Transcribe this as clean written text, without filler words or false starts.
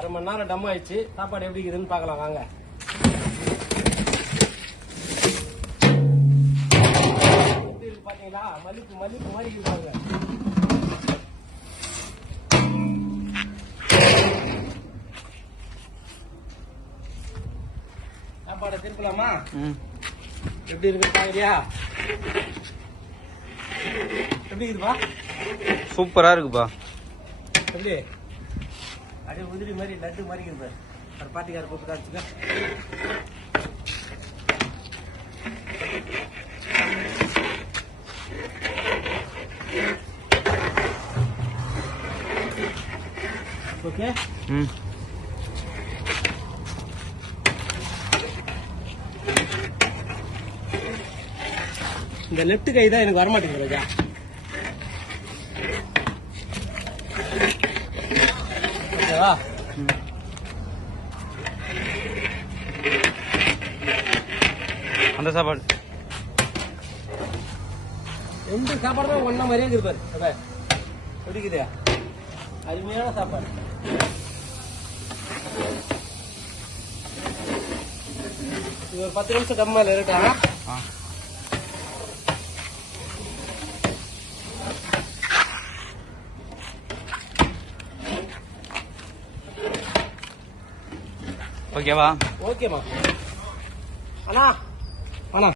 1/2 மணி நேரம் டம் ஆயிடுச்சு. சாப்பாடு எப்படி இருக்குதுன்னு பார்க்கலாம் வாங்க. எப்படி இருக்கு பாத்தீங்களா? மல்லிப்பு மல்லிப்பு மாதிரி இருக்காங்க. சாப்பாடை திருப்பலாமா? எப்படி இருக்கு பாக்கறியா? எப்படி இருக்குப்பா? சூப்பரா இருக்குப்பா. எப்படி அப்படியே உதிரி மாதிரி லட்டு மாதிரி இருக்கு. ஒரு பாட்டிக்கார கூப்பிட்டு காமிச்சுக்க. ஓகே. இந்த லெஃப்ட் கை தான் எனக்கு வரமாட்டேங்குது ராஜா. ஓகேவா? அந்த சாப்பாடு 2 சாப்பாடுமே ஒன்னா மாதிரியே இருப்பாரு. பிடிக்குது. அருமையான சாப்பாடு. இது ஒரு 10 நிமிஷம் கம்மா இருக்கா? ஓகேவா? ஓகேமா அண்ணா.